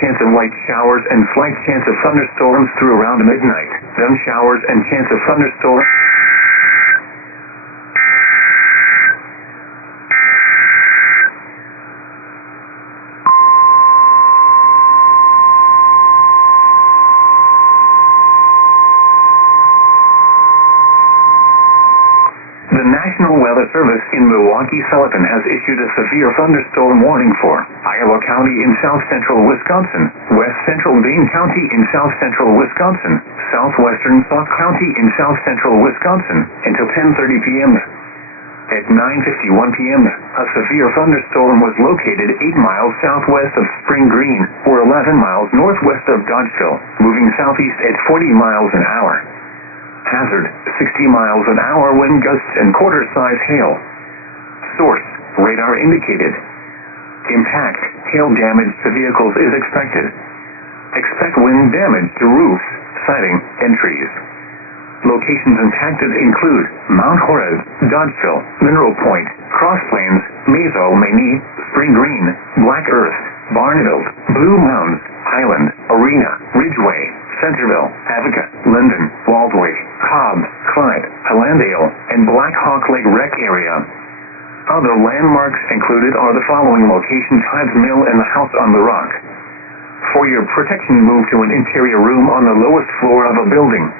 chance of light showers and slight chance of thunderstorms through around midnight. Then showers and chance of thunderstorms. The National Weather Service in Milwaukee-Sullivan has issued a severe thunderstorm warning for Iowa County in south-central Wisconsin, west-central Dane County in south-central Wisconsin, southwestern Sauk County in south-central Wisconsin, until 10:30 p.m. At 9:51 p.m., a severe thunderstorm was located 8 miles southwest of Spring Green, or 11 miles northwest of Dodgeville, moving southeast at 40 miles an hour. Hazard, 60 miles an hour wind gusts and quarter-size hail. Source, radar indicated. Impact, hail damage to vehicles is expected. Expect wind damage to roofs, siding, and trees. Locations impacted include Mount Horeb, Dodgeville, Mineral Point, Cross Plains, Mazo, Maine, Spring Green, Black Earth, Barneville, Blue Mounds, Highland, Arena, Ridgeway, Centerville, Avoca, Linden, Baldwin, Cobb, Clyde, Hallandale, and Black Hawk Lake Rec area. Other landmarks included are the following locations: Hyde's Mill and the House on the Rock. For your protection, move to an interior room on the lowest floor of a building.